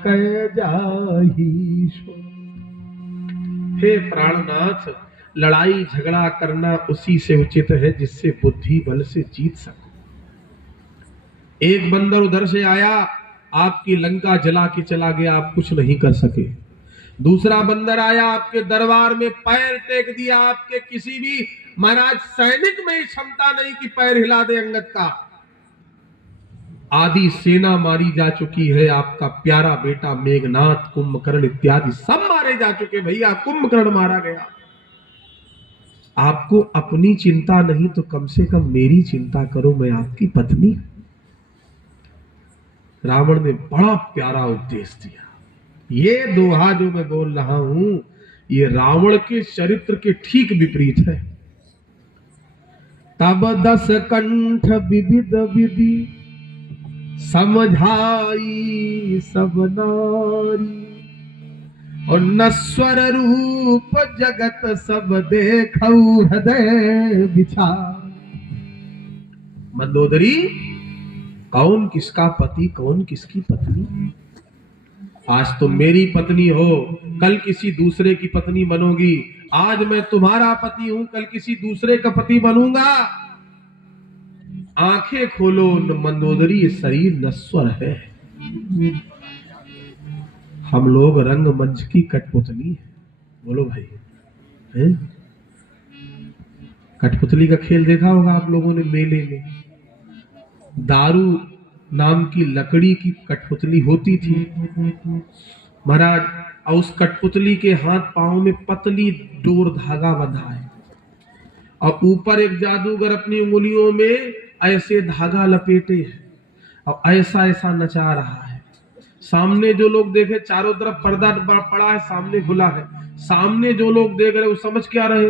कै जाही सो। हे प्राणनाथ, लड़ाई झगड़ा करना उसी से उचित है जिससे बुद्धि बल से जीत सको। एक बंदर उधर से आया, आपकी लंका जला के चला गया, आप कुछ नहीं कर सके। दूसरा बंदर आया, आपके दरबार में पैर टेक दिया, आपके किसी भी महाराज सैनिक में क्षमता नहीं कि पैर हिला दे अंगद का। आदि सेना मारी जा चुकी है, आपका प्यारा बेटा मेघनाथ, कुंभकर्ण इत्यादि सब मारे जा चुके। भैया कुंभकर्ण मारा गया। आपको अपनी चिंता नहीं तो कम से कम मेरी चिंता करो, मैं आपकी पत्नी। रावण ने बड़ा प्यारा उपदेश दिया। ये दोहा जो मैं बोल रहा हूं, ये रावण के चरित्र के ठीक विपरीत है। तब 10 कंठ विविध विधि समझाई सब नारी, और नश्वर रूप जगत सब देखऊ हृदय विचार। मंदोदरी, कौन किसका पति, कौन किसकी पत्नी? आज तुम मेरी पत्नी हो, कल किसी दूसरे की पत्नी बनोगी। आज मैं तुम्हारा पति हूं, कल किसी दूसरे का पति बनूंगा। आंखें खोलो मंदोदरी, ये शरीर नश्वर है। हम लोग रंगमंच की कठपुतली है। बोलो भाई, है? कठपुतली का खेल देखा होगा आप लोगों ने मेले में। दारू नाम की लकड़ी की कठपुतली होती थी महाराज, और उस कठपुतली के हाथ पांव में पतली डोर धागा बंधा है, और ऊपर एक जादूगर अपनी उंगलियों में ऐसे धागा लपेटे है, और ऐसा ऐसा नचा रहा है। सामने जो लोग देखे, चारों तरफ पर्दा पड़ा है, सामने खुला है। सामने जो लोग देख रहे वो समझ क्या रहे,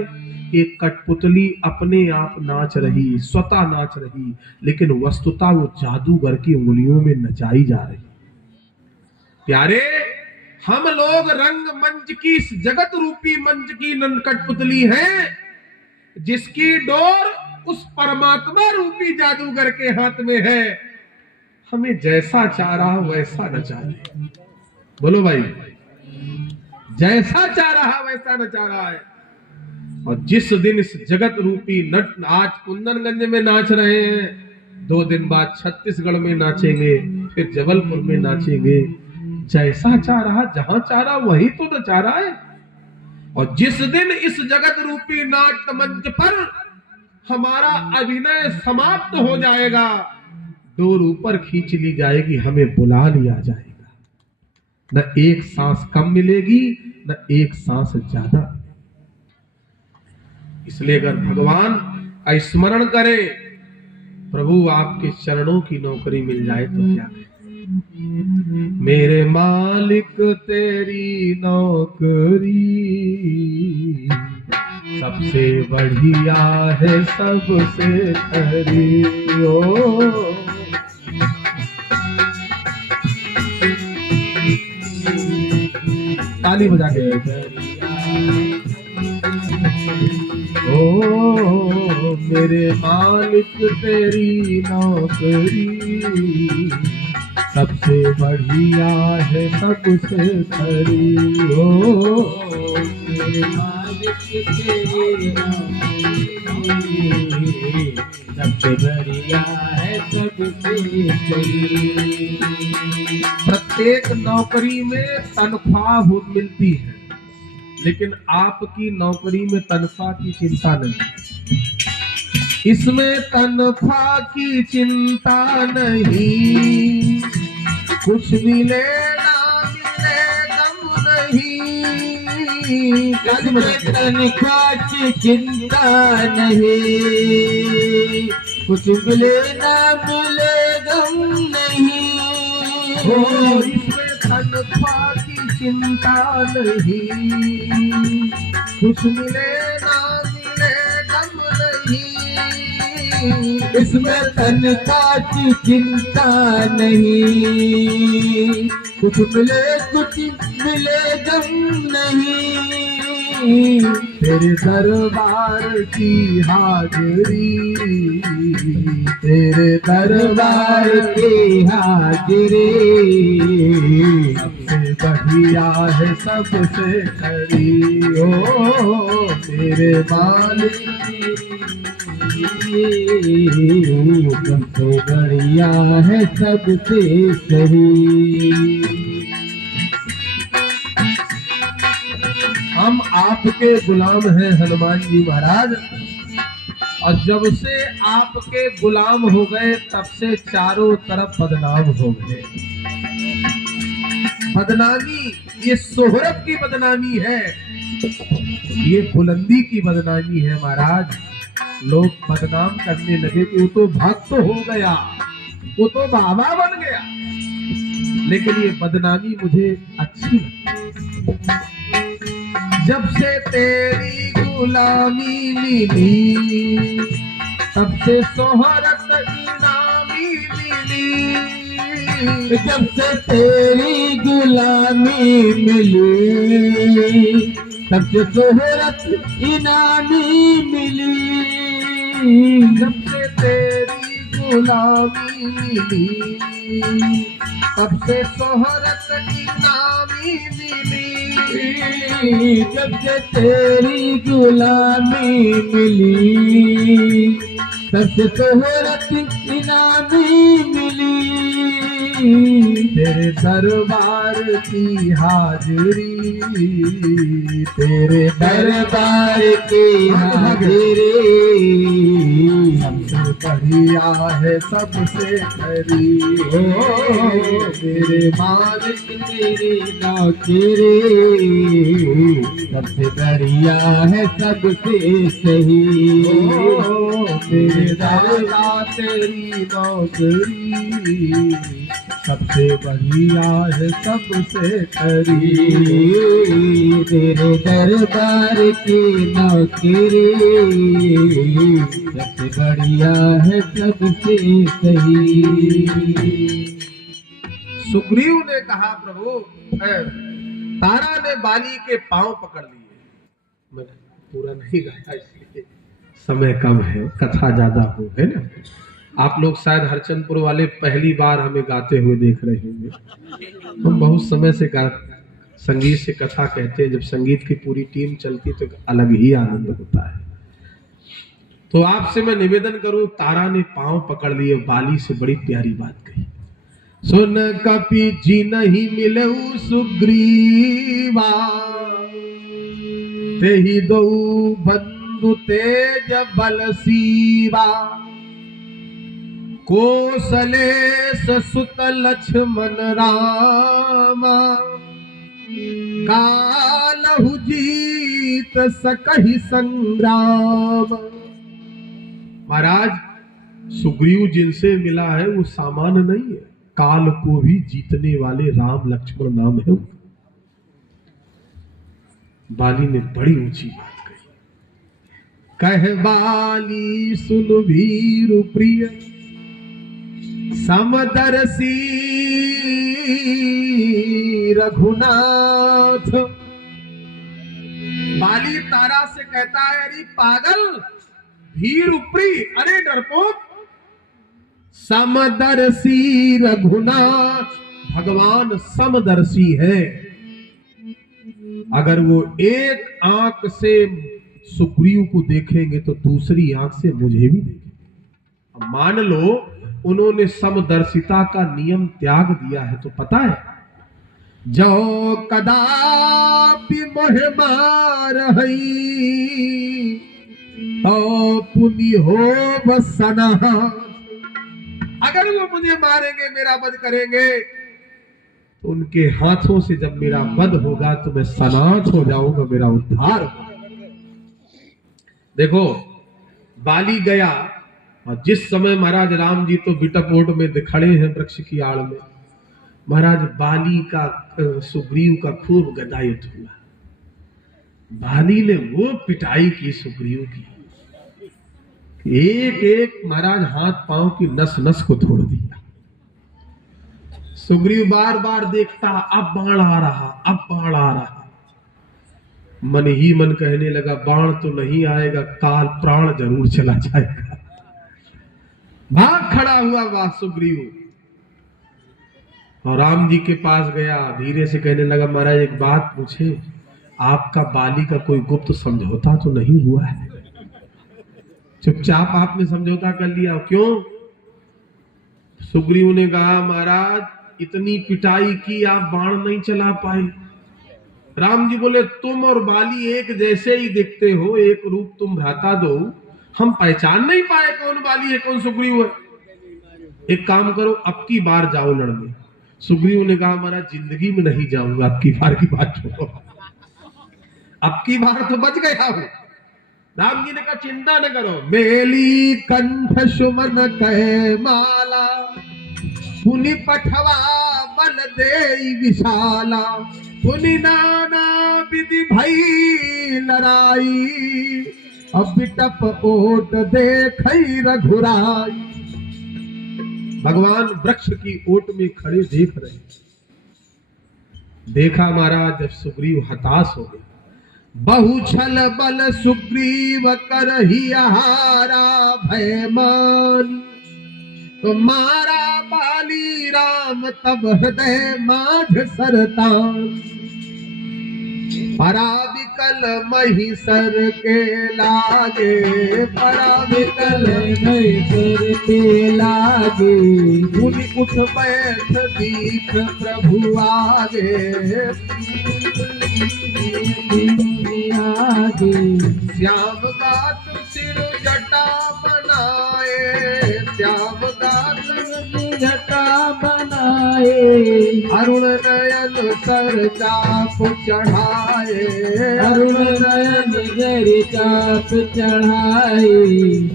एक कठपुतली अपने आप नाच रही, स्वतः नाच रही, लेकिन वस्तुतः वो जादूगर की उंगलियों में नचाई जा रही। प्यारे, हम लोग रंगमंच की, इस जगत रूपी मंच की कठपुतली हैं, जिसकी डोर उस परमात्मा रूपी जादूगर के हाथ में है। हमें जैसा चाह रहा वैसा नचा रहे। बोलो भाई, जैसा चाह रहा वैसा नचा रहा है। और जिस दिन इस जगत रूपी नट, आज कुंदनगंज में नाच रहे हैं, 2 दिन बाद छत्तीसगढ़ में नाचेंगे, फिर जबलपुर में नाचेंगे। जैसा चाह रहा, जहां चाह रहा वही तो नचा रहा है। और जिस दिन इस जगत रूपी नाट्य मंच पर हमारा अभिनय समाप्त हो जाएगा, डोर ऊपर खींच ली जाएगी, हमें बुला लिया जाएगा। न एक सांस कम मिलेगी, न एक सांस ज्यादा। इसलिए अगर भगवान का स्मरण करें, प्रभु आपके चरणों की नौकरी मिल जाए तो क्या करें। मेरे मालिक तेरी नौकरी सबसे बढ़िया है, सबसे खरी। ओ ताली बजा के, ओ मेरे मालिक तेरी नौकरी सबसे बढ़िया है, सबसे खरी। ओ मेरे मालिक तेरी नौकरी सबसे बढ़िया है, सबसे खरी। प्रत्येक नौकरी में तनख्वाह मिलती है, लेकिन आपकी नौकरी में तनख्वाह की चिंता नहीं। इसमें तनख्वाह की चिंता नहीं, कुछ मिले ना मिले गम नहीं। इसमें तनख्वाह की चिंता नहीं, कुछ मिले ना मिले गम नहीं। इसमें तनख्वाह की चिंता नहीं, कुछ मिले ना मिले गम नहीं। इसमें तनख्वाह की चिंता नहीं, कुछ मिले गम नहीं। तेरे दरबार की हाजिरी, तेरे दरबार की हाजिरी बढ़िया है सबसे खरी हो मेरे मालिक, सबसे बढ़िया है सबसे सही। हम आपके गुलाम हैं हनुमान जी महाराज, और जब से आपके गुलाम हो गए तब से चारों तरफ बदनाम हो गए। बदनामी ये शोहरत की बदनामी है, ये बुलंदी की बदनामी है महाराज। लोग बदनाम करने लगे कि वो तो भक्त हो गया, वो तो बाबा बन गया, लेकिन ये बदनामी मुझे अच्छी लगती। जब से तेरी गुलामी मिली तब से शोहरत इनामी मिली, जब से तेरी गुलामी मिली तब से शोहरत इनामी मिली, जब से तेरी गुलामी मिली तब से शोहरत इनामी मिली, जब से तेरी गुलामी मिली तब से शोहरत इनामी मिली, तेरे दरबार की हाजिरी, तेरे दरबार की हाजिरी, सबसे बढ़िया है सबसे खरी हो मेरे मालिक तेरी नौकरी, सबसे बढ़िया है सबसे सही हो मेरे दादा तेरी नौकरी, सबसे बढ़िया है सबसे खरी, तेरे दरबार की नौकरी, सबसे बढ़िया है सबसे सही। सुग्रीव ने कहा प्रभु, तारा ने बाली के पांव पकड़ लिए। मैंने पूरा नहीं गाया इसलिए समय कम है, कथा ज्यादा हो है ना। आप लोग शायद हरचंदपुर वाले पहली बार हमें गाते हुए देख रहे होंगे। हम बहुत समय से संगीत से कथा कहते हैं। जब संगीत की पूरी टीम चलती तो अलग ही आनंद होता है। तो आपसे मैं निवेदन करूं, तारा ने पांव पकड़ लिए, बाली से बड़ी प्यारी बात कही। सुन कपि जी नहीं मिले सुग्रीवा, ते ही दो बंधु तेज बल सीवा, कोसलेश सुत लक्ष्मण रामा, कालहु जीत सकहि संग्राम। महाराज, सुग्रीव जिनसे मिला है वो सामान्य नहीं है, काल को भी जीतने वाले राम लक्ष्मण नाम है उनका। बाली ने बड़ी ऊंची बात कही। कह बाली सुन वीर प्रिय, समदर्शी रघुनाथ। बाली तारा से कहता है, अरे पागल, भीर उपरी, अरे डरपोक, समदर्शी रघुनाथ। भगवान समदर्शी है। अगर वो एक आंख से सुग्रीव को देखेंगे तो दूसरी आंख से मुझे भी देखेंगे। मान लो उन्होंने समदर्शिता का नियम त्याग दिया है तो पता है, जो कदापि मोह मार हई तो पुनि हो बसना। अगर वो मुझे मारेंगे, मेरा वध करेंगे, तो उनके हाथों से जब मेरा वध होगा तो मैं सनाथ हो जाऊंगा, मेरा उद्धार होगा। देखो, बाली गया और जिस समय महाराज राम जी तो बिटपोट में खड़े हैं वृक्ष की आड़ में, महाराज बाली का सुग्रीव का खूब गदायुद्ध हुआ। बाली ने वो पिटाई की सुग्रीव की, एक एक महाराज हाथ पांव की नस नस को तोड़ दिया। सुग्रीव बार बार देखता, अब बाण आ रहा, अब बाण आ रहा। मन ही मन कहने लगा, बाण तो नहीं आएगा, काल प्राण जरूर चला जाएगा। भाग खड़ा हुआ वह सुग्रीव। और राम जी के पास गया, धीरे से कहने लगा, महाराज एक बात पूछे, आपका बाली का कोई गुप्त समझौता तो नहीं हुआ है? चुपचाप आपने समझौता कर लिया, क्यों? सुग्रीव ने कहा, महाराज इतनी पिटाई की, आप बाण नहीं चला पाए। राम जी बोले, तुम और बाली एक जैसे ही दिखते हो, एक रूप तुम भ्राता दो, हम पहचान नहीं पाए कौन बाली है कौन सुग्रीव है। एक काम करो, अब की बार जाओ लड़ने। सुग्रीव ने कहा, महाराज जिंदगी में नहीं जाऊंगा, अब की बार की बात छोड़ो, अब की बार तो बच गया हूं। राम जी ने कहा, चिंता न करो, मेली कंठ सुमन कहे माला, पुनि पठवा बल दे विशाला, पुनि नाना विधि भई लड़ाई, अब बिटप ओट देखई रघुराई। भगवान वृक्ष की ओट में खड़े देख रहे, देखा महाराज जब सुग्रीव हताश हो गए, बहु छल बल सुग्रीव करहि हारा, भय मान तो मारा बाली राम, तब हृदय माझ सरतान, पराविकल महिषर के लागे, पराविकल महिषर के लागे, मुनि उठ बैठ दीख प्रभु आगे, आगे श्याम गात सिर जटा बनाए, श्याम गात जटा बनाए, अरुण नयन सर चाप चढ़ाए, अरुण नयन सर चाप चढ़ाए,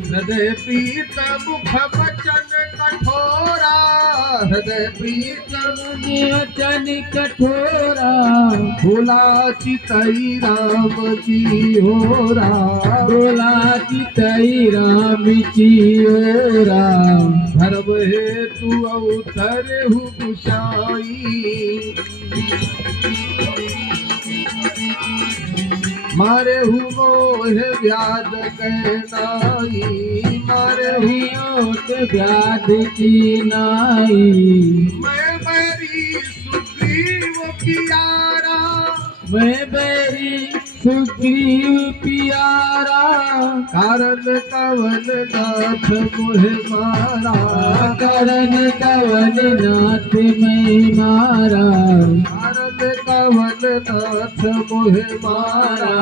हृदय प्रीत मुख वचन कठोरा, हृदय प्रीत वचन कठोरा, भोला चितई राम की होरा, भोला चितई राम की होरा, धर्म हेतु अवतर हु गुसाई, मारे हु मोह व्याध कहनाई, मारे हुत व्याध की नाई, मैं बैरी सुग्रीव पियारा, मैं बैरी सुग्रीव पियारा, कारण कवन नाथ मोह मारा, कारण कवन नाथ मैं मारा, कारण कवन नाथ मोह मारा,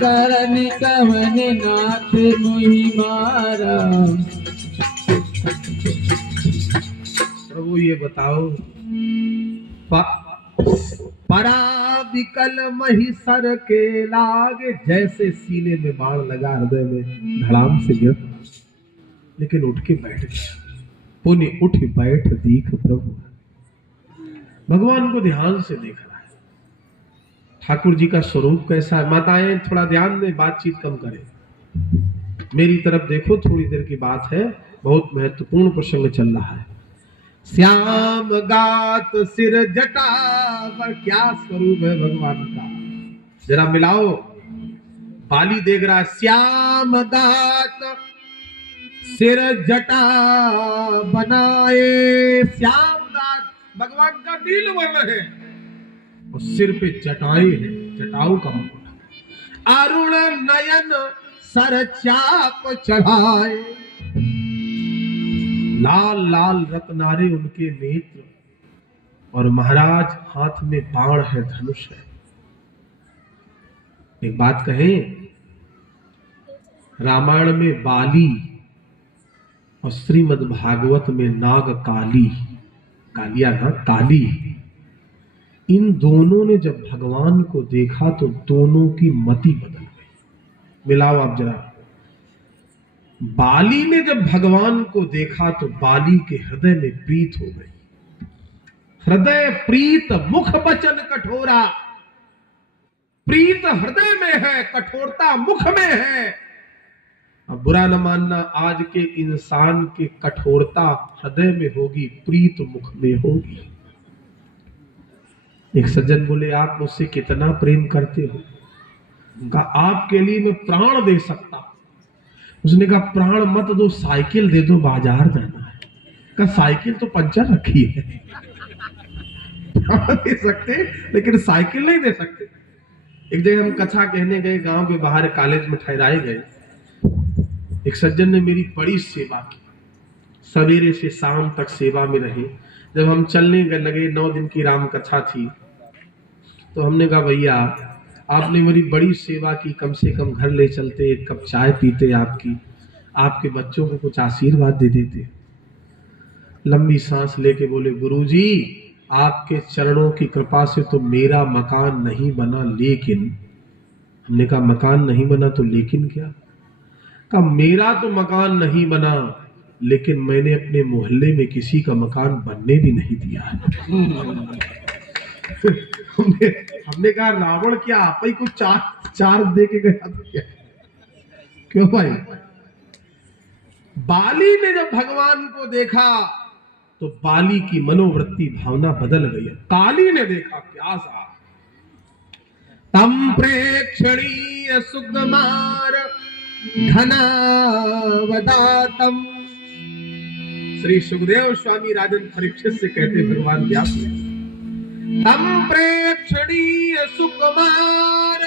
कारण कवन नाथ मोह मारा। प्रभु ये बताओ, पराविकल महिषर के लागे, जैसे सीने में बाण लगा, हृदय में धड़ाम से गिर, लेकिन उठ के बैठ गया, पुण्य उठ बैठ दीख प्रभु। भगवान को ध्यान से देख रहा है, ठाकुर जी का स्वरूप कैसा है। माताएं थोड़ा ध्यान दें, बातचीत कम करें, मेरी तरफ देखो, थोड़ी देर की बात है, बहुत महत्वपूर्ण प्रसंग चल रहा है। श्याम गात सिर जटा, पर क्या स्वरूप है भगवान का, जरा मिलाओ। बाली देख रहा है, श्याम गात सिर जटा बनाए, श्याम गात भगवान का नील वर्ण है और सिर पे जटाएं हैं, जटाओं का मुकुट, अरुण नयन सर चाप चढ़ाए, लाल लाल रत्नारे उनके नेत्र, और महाराज हाथ में बाण है, धनुष है। एक बात कहें, रामायण में बाली और श्रीमद् भागवत में नाग काली, कालिया ना काली, इन दोनों ने जब भगवान को देखा तो दोनों की मति बदल गई। मिलाओ आप जरा, बाली ने जब भगवान को देखा तो बाली के हृदय में प्रीत हो गई, हृदय प्रीत मुख वचन कठोरा, प्रीत हृदय में है, कठोरता मुख में है। अब बुरा न मानना, आज के इंसान की कठोरता हृदय में होगी, प्रीत मुख में होगी। एक सज्जन बोले, आप मुझसे कितना प्रेम करते हो? कहा, आपके लिए मैं प्राण दे सकता। उसने कहा, प्राण मत दो, साइकिल दे दो, बाजार जाना है। कहा, साइकिल तो पंचर रखी है। प्यार दे सकते लेकिन साइकिल नहीं दे सकते। एक जगह हम कथा कहने गए, गांव के बाहर कॉलेज में ठहराए गए। एक सज्जन ने मेरी बड़ी सेवा की, सवेरे से शाम तक सेवा में रहे। जब हम चलने लगे, 9 दिन की राम कथा थी, तो हमने कहा भैया आपने मेरी बड़ी सेवा की, कम से कम घर ले चलते, 1 कप चाय पीते, आपके बच्चों को कुछ आशीर्वाद दे देते। लंबी सांस लेके बोले, गुरुजी आपके चरणों की कृपा से तो मेरा मकान नहीं बना, लेकिन। हमने कहा मकान नहीं बना तो लेकिन क्या? कहा मेरा तो मकान नहीं बना, लेकिन मैंने अपने मोहल्ले में किसी का मकान बनने भी नहीं दिया। हमने कहा रावण क्या आप ही को चार दे के गया था क्या? क्यों भाई? बाली ने जब भगवान को देखा तो बाली की मनोवृत्ति भावना बदल गई। काली ने देखा, क्या सा तम प्रेक्षणीय सुकुमार घनावदातम। श्री सुखदेव स्वामी राजन परीक्षित से कहते भगवान व्यास ने, तम प्रेक्षणीय सुकुमार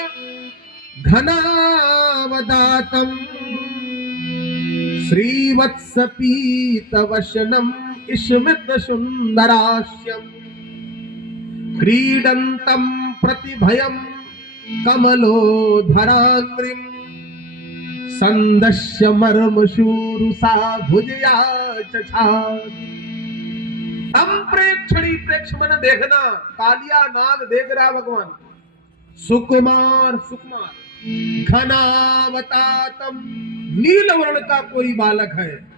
घनावदातम श्रीवत्स पीतवशनम स्मित सुंदरास्यम क्रीडंतम प्रतिभयम कमलोधरांग्रिम संदश्य मर्मशूरुषा भुजया चछाद। हम प्रेक्षणी, प्रेक्ष मन देखना, कालिया नाग देख रहा भगवान। सुकुमार, सुकुमार, घनावतातम, नील वर्ण का कोई बालक है।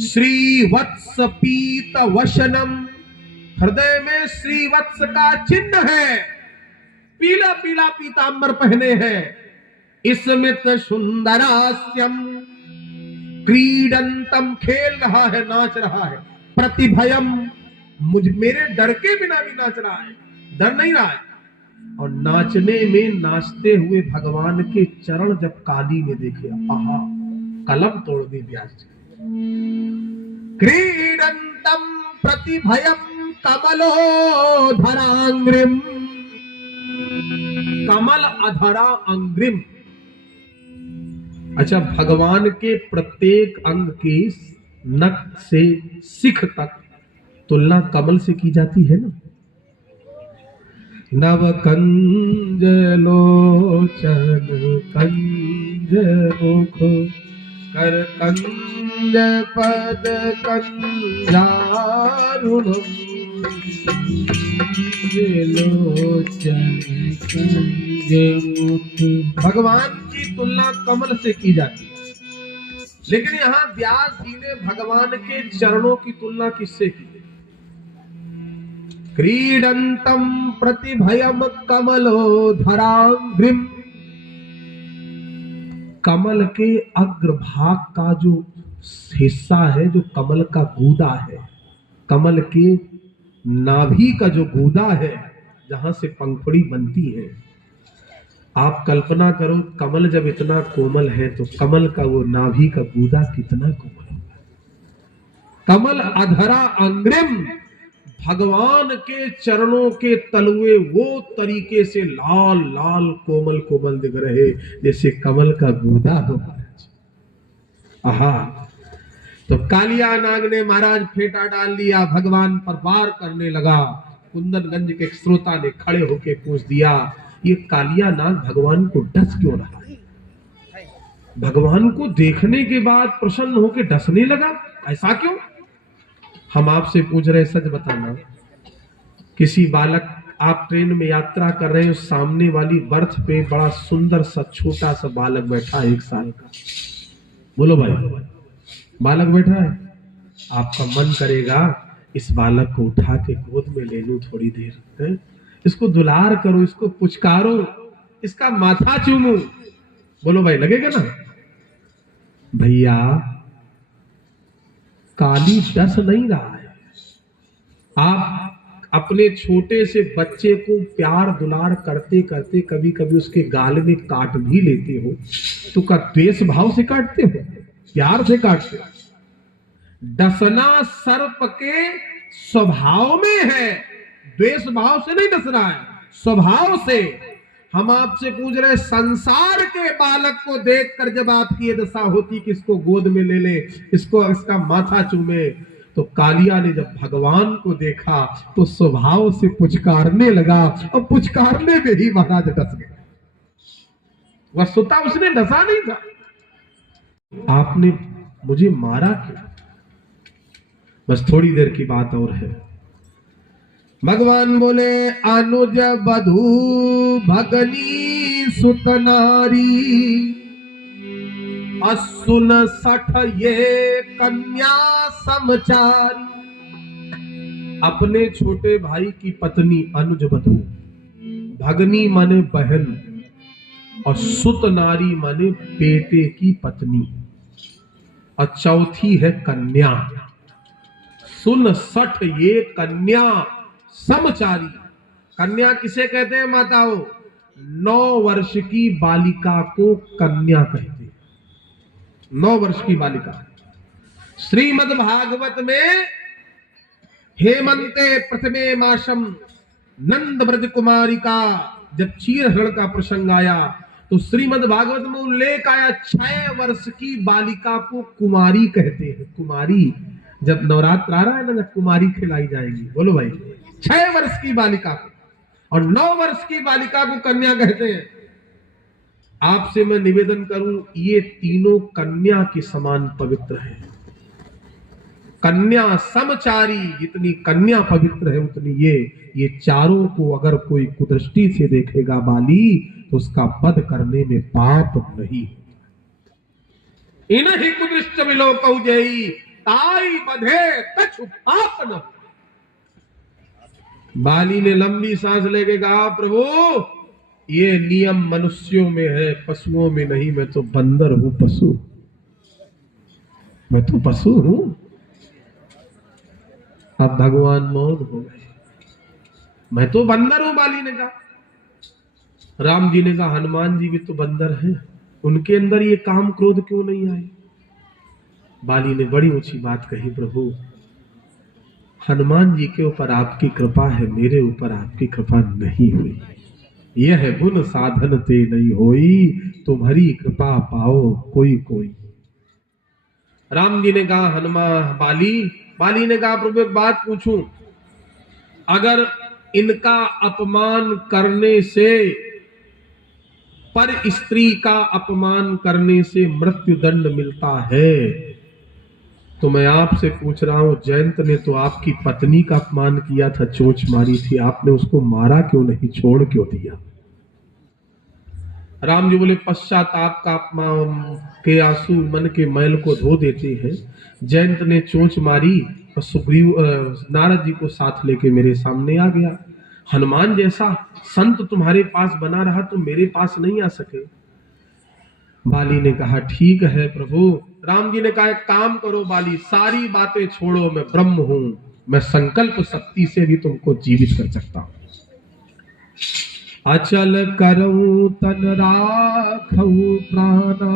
श्रीवत्स पीत वशनम, हृदय में श्रीवत्स का चिन्ह है, पीला पीला पीतांबर पहने हैं। स्मित सुंदरास्यम, क्रीडंतम, खेल रहा है, नाच रहा है। प्रतिभयम, मेरे डर के बिना भी नाच रहा है, डर नहीं रहा है। और नाचने में, नाचते हुए भगवान के चरण जब काली ने देखे, आहा, कलम तोड़ दी व्यास जी। क्रीडंतम प्रतिभयम कमलोधरांग्रिम, कमल अधरा अंग्रिम। अच्छा, भगवान के प्रत्येक अंग की नख से शिख तक तुलना कमल से की जाती है ना। नव कंज लोचन कंज मुख कर कंज पद कंजारुणम लोचन कंज मुख। भगवान की तुलना कमल से की जाती है, लेकिन यहाँ व्यास जी ने भगवान के चरणों की तुलना किससे की? क्रीडंतम प्रतिभयम कमलोधरांग्रिम। कमल के अग्रभाग का जो हिस्सा है, जो कमल का गूदा है, कमल के नाभि का जो गूदा है, जहां से पंखुड़ी बनती है। आप कल्पना करो, कमल जब इतना कोमल है तो कमल का वो नाभि का गूदा कितना कोमल होगा। कमल अधरा अंग्रिम, भगवान के चरणों के तलवे वो तरीके से लाल लाल कोमल कोमल दिख रहे जैसे कमल का गूदा हो। आहा, तो कालिया नाग ने महाराज फेंटा डाल लिया, भगवान पर वार करने लगा। कुंदनगंज के एक श्रोता ने खड़े होकर पूछ दिया, ये कालिया नाग भगवान को डस क्यों रहा है? भगवान को देखने के बाद प्रसन्न होकर डसने लगा, ऐसा क्यों? हम आपसे पूछ रहे, सच बताना। किसी बालक, आप ट्रेन में यात्रा कर रहे हो, सामने वाली बर्थ पे बड़ा सुंदर सा छोटा सा बालक बैठा है, 1 साल का। बोलो भाई, बालक बैठा है, आपका मन करेगा इस बालक को उठा के गोद में ले लूं थोड़ी देर है? इसको दुलार करो, इसको पुचकारो, इसका माथा चूमू। बोलो भाई, लगेगा ना? भैया, काली डस नहीं रहा है। आप अपने छोटे से बच्चे को प्यार दुलार करते करते कभी कभी उसके गाल में काट भी लेते हो, तो क्या द्वेष भाव से काटते हो? प्यार से काटते हो। डसना सर्प के स्वभाव में है, द्वेष भाव से नहीं डस रहा है, स्वभाव से। हम आपसे पूछ रहे, संसार के बालक को देखकर जब आपकी ये दशा होती कि इसको गोद में ले ले, इसका माथा चूमे, तो कालिया ने जब भगवान को देखा तो स्वभाव से पुचकारने लगा, और पुचकारने में ही महाराज डस गए। वस्तुतः उसने डसा नहीं था। आपने मुझे मारा क्यों? बस थोड़ी देर की बात और है। भगवान बोले, अनुज बधू भगनी सुत नारी, असुन सठ ये कन्या समचारी। अपने छोटे भाई की पत्नी अनुज बधू, भगनी माने बहन, और सुत नारी माने बेटे की पत्नी, और चौथी है कन्या। सुन सठ ये कन्या समचारी। कन्या किसे कहते हैं माताओं? 9 वर्ष की बालिका को कन्या कहते हैं। 9 वर्ष की बालिका। श्रीमद् भागवत में हेमंते प्रथमे मासम नंद ब्रज कुमारी का जब चीरहरण का प्रसंग आया तो श्रीमद् भागवत में उल्लेख आया 6 वर्ष की बालिका को कुमारी कहते हैं। कुमारी, जब नवरात्र आ रहा है ना, जब कुमारी खिलाई जाएगी, बोलो भाई, 6 वर्ष की बालिका को, और 9 वर्ष की बालिका को कन्या कहते हैं। आपसे मैं निवेदन करूं, ये तीनों कन्या के समान पवित्र है। कन्या समचारी, जितनी कन्या पवित्र है उतनी ये चारों को अगर कोई कुदृष्टि से देखेगा बाली, तो उसका वध करने में पाप नहीं। इन्हीं कुदृष्ट विलोकौ जयी, ताई बधे कछु पाप न। बाली ने लंबी सांस लेके कहा, प्रभु ये नियम मनुष्यों में है, पशुओं में नहीं। मैं तो बंदर हूं, पशु, मैं तो पशु हूं। अब भगवान मौन हो गए। मैं तो बंदर हूं, बाली ने कहा। राम जी ने कहा, हनुमान जी भी तो बंदर हैं, उनके अंदर ये काम क्रोध क्यों नहीं आए? बाली ने बड़ी ऊंची बात कही, प्रभु हनुमान जी के ऊपर आपकी कृपा है, मेरे ऊपर आपकी कृपा नहीं हुई। यह गुण साधन ते नहीं होई, तुम्हारी कृपा पाओ कोई कोई। राम जी ने कहा, हनुमान बाली ने कहा, प्रभु एक बात पूछूं, अगर इनका अपमान करने से, पर स्त्री का अपमान करने से मृत्यु दंड मिलता है, तो मैं आपसे पूछ रहा हूं, जयंत ने तो आपकी पत्नी का अपमान किया था, चोंच मारी थी, आपने उसको मारा क्यों नहीं, छोड़ क्यों दिया? राम जी बोले, पश्चाताप का अपमान के आंसू मन के मैल को धो देते हैं। जयंत ने चोंच मारी और सुग्रीव नारद जी को साथ लेके मेरे सामने आ गया। हनुमान जैसा संत तुम्हारे पास बना रहा तो मेरे पास नहीं आ सके। बाली ने कहा, ठीक है प्रभु। राम जी ने कहा, एक काम करो बाली, सारी बातें छोड़ो, मैं ब्रह्म हूं, मैं संकल्प शक्ति से भी तुमको जीवित कर सकता हूं। अचल करऊं तन राखऊं प्राणा,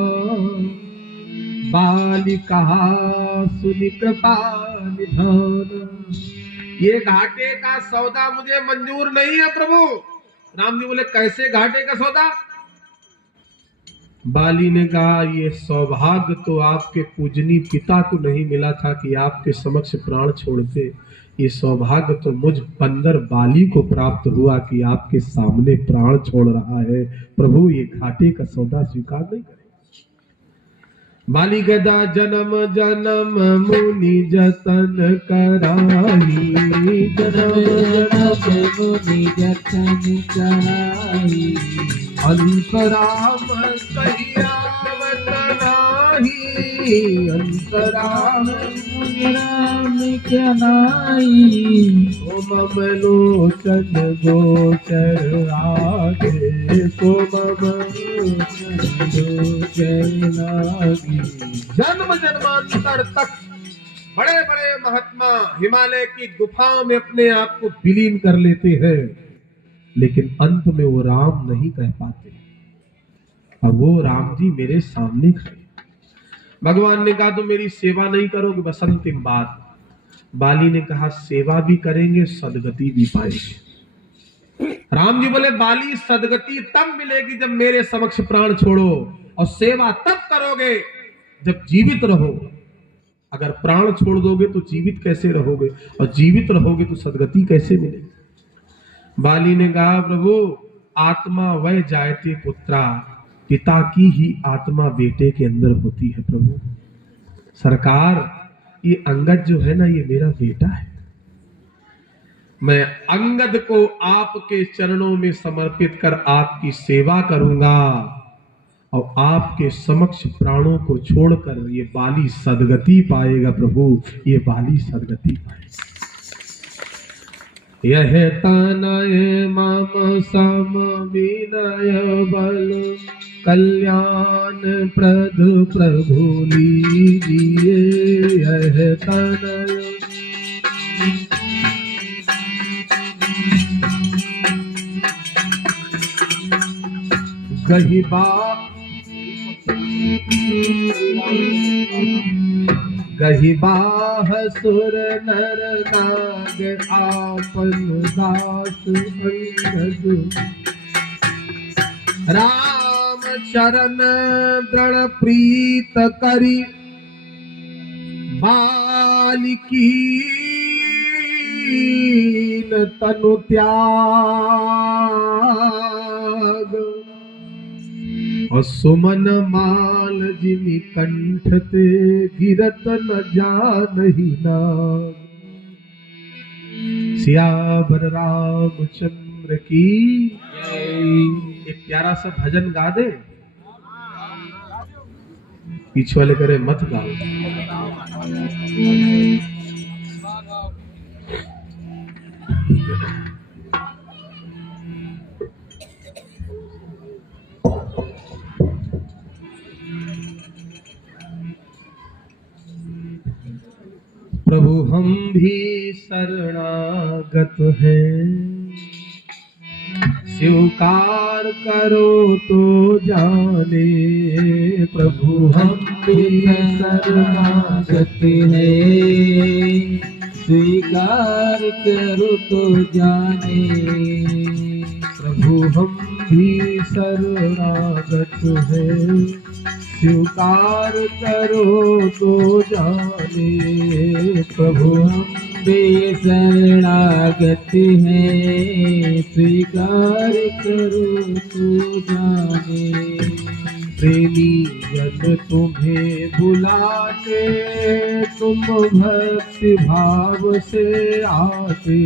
बाली कहा सुनि कृपा निधान। ये घाटे का सौदा मुझे मंजूर नहीं है प्रभु। राम जी बोले, कैसे घाटे का सौदा? बाली ने कहा, ये सौभाग्य तो आपके पूजनी पिता को नहीं मिला था कि आपके समक्ष प्राण छोड़ते, ये सौभाग्य तो मुझ बंदर बाली को प्राप्त हुआ कि आपके सामने प्राण छोड़ रहा है। प्रभु ये घाटे का सौदा स्वीकार नहीं करें। बाली गदा जन्म जन्म मुनि जतन कराई, जन्म जन्म मुनि जतन कराई, अंतराम कहियावत नाही, अंतराम राम क्या नाई, मम लोचन गोचर आगे, तो मम लोचन गोचर लागी। जन्म जन्मांतर तक बड़े बड़े महात्मा हिमालय की गुफाओं में अपने आप को विलीन कर लेते हैं, लेकिन अंत में वो राम नहीं कह पाते। और वो राम जी मेरे सामने खड़े। भगवान ने कहा, तो मेरी सेवा नहीं करोगे? बस अंतिम बात, बाली ने कहा सेवा भी करेंगे, सदगति भी पाएंगे। राम जी बोले बाली सदगति तब मिलेगी जब मेरे समक्ष प्राण छोड़ो, और सेवा तब करोगे जब जीवित रहो। अगर प्राण छोड़ दोगे तो जीवित कैसे रहोगे, और जीवित रहोगे तो सदगति कैसे मिलेगी। बाली ने कहा प्रभु आत्मा वह जायते पुत्रा, पिता की ही आत्मा बेटे के अंदर होती है। प्रभु सरकार ये अंगद जो है ना, ये मेरा बेटा है। मैं अंगद को आपके चरणों में समर्पित कर आपकी सेवा करूंगा, और आपके समक्ष प्राणों को छोड़कर ये बाली सदगति पाएगा। प्रभु ये बाली सदगति पाएगा। यह तनय मम सम विनय बल, कल्याण प्रद प्रभु लीजिए। यह तनय गहिबाह सुर नर नाग, आपन दास अंगद। राम चरण दृढ़ प्रीत करी, बालिकी तनु त्याग। और सुमन माल जिमि कंठ ते, गिरत न जानहि नाम। सियावर रामचंद्र की एक प्यारा सा भजन गा दे। पीछे वाले करे मत गाओ। प्रभु हम भी शरणागत हैं, स्वीकार करो तो जाने। प्रभु हम भी शरणागत हैं, स्वीकार करो तो जाने। प्रभु हम भी शरणागत हैं, स्वीकार करो तो जाने। प्रभु हम भी शरणागत हैं, स्वीकार करो तो जाने। प्रेमी जन तुम्हें बुलाते, तुम भक्ति भाव से आते।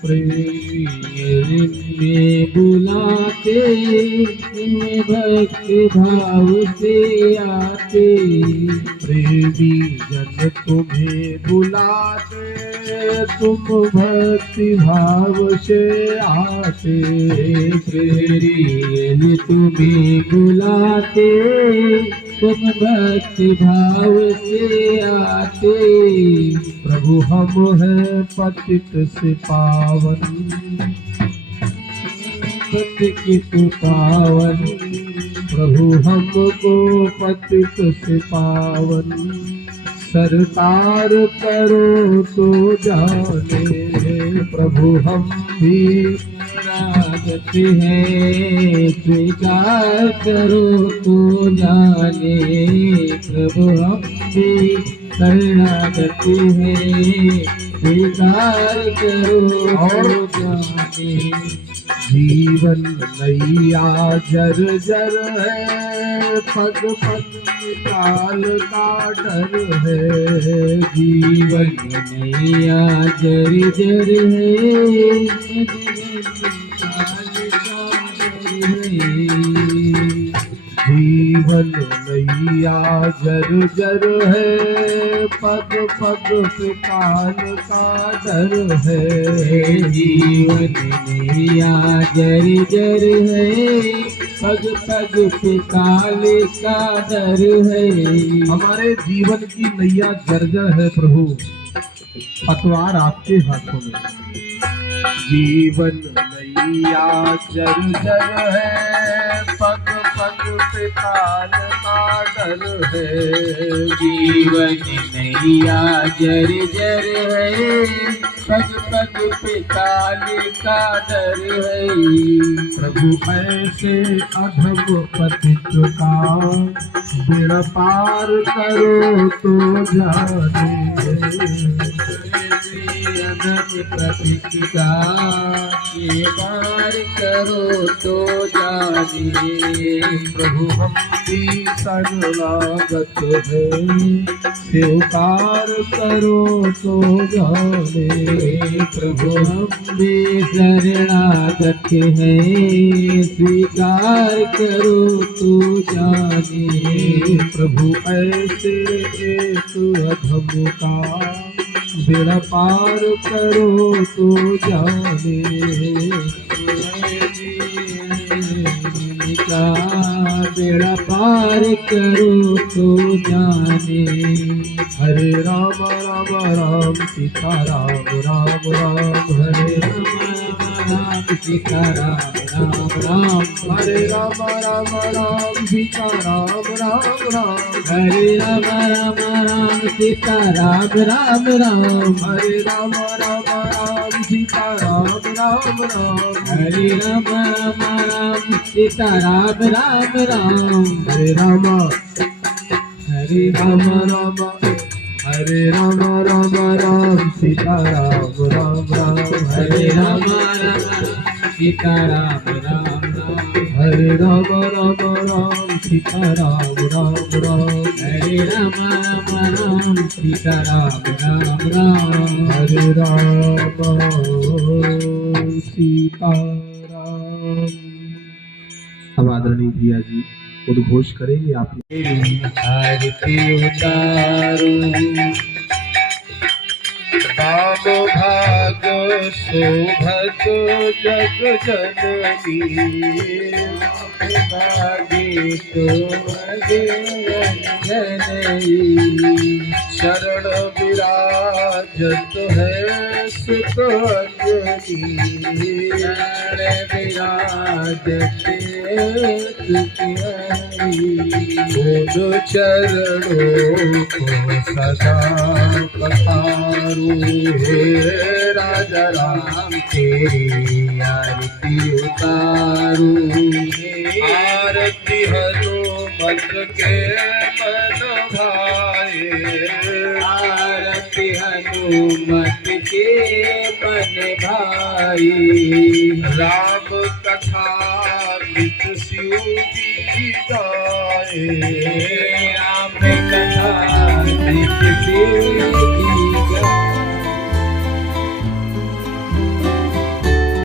प्रेमी में बुलाते, तुम भक्ति भाव से आते। प्रेमी जन तुम्हें बुलाते, तुम भक्ति भाव से आते। प्रेमी तुम्हें बुलाते, तुम भक्ति भाव से आते। प्रभु हम हैं पतित से पावन, पतित पावन। प्रभु हमको पतित से पावन, सरकार करो तो जाने। प्रभु हम भी शरणागत हैं, स्वीकार करो तो जाने। प्रभु हम भी शरणागत हैं, स्वीकार करो तो जाने। जीवन नैया जर जर है, पग पग काल का डर है। जीवन नैया जर जर है, काल का डर है। जीवन नैया जर जर है, पग पग पे काल का डर है। जीवन नैया जर जर है, पग पग पे काल का डर है। हमारे जीवन की नैया जर्जर है प्रभु, पतवार आपके हाथों में। जीवन नैया जर जर है, पग पग पे काल का डर है। जीवन नैया जर जर है, पग पग पे काल का डर है। प्रभु ऐसे अधम पतित का बेड़ा पार करो तो जाने। अनंत प्रतिका ये पार करो तो जाने। प्रभु हम भी शरणागत है, स्वीकार करो तो जाने। प्रभु हम भी शरणागत हैं, स्वीकार करो तो जाने। प्रभु ऐसे एक अधम का बेड़ा पार करो तो जाने। का बेड़ा पार करो तो जाने। हरे राम राम राम सीता राम राम राम, हरे राम सीता राम राम राम, हरे राम राम राम सीता राम राम राम, हरे राम राम सीता राम राम राम, हरे राम राम सीता राम राम राम, हरे राम सीता राम राम राम, हरे राम हरे राम राम, हरे राम राम राम सीता राम राम राम, हरे राम सीता राम राम राम, हरे राम राम सीता राम राम राम, हरे राम सीता राम राम राम, हरे राम सीता राम। अब आदरणीय भैया जी उद्घोष करेंगे आप। आरती उतारू राम भाग शोभत जग जननी, भागे तो अगे जनई, शरण विराजत है सुत अंजनी, शरण विराजते उन चरणों को सदा पखारू, हे राजा राम तेरी आरती उतारू, आरती हनुमत के मन भाए, आरती हनुमत के मन भाई, राम कथा नित शिव जी गाए, राम कथा नित शिव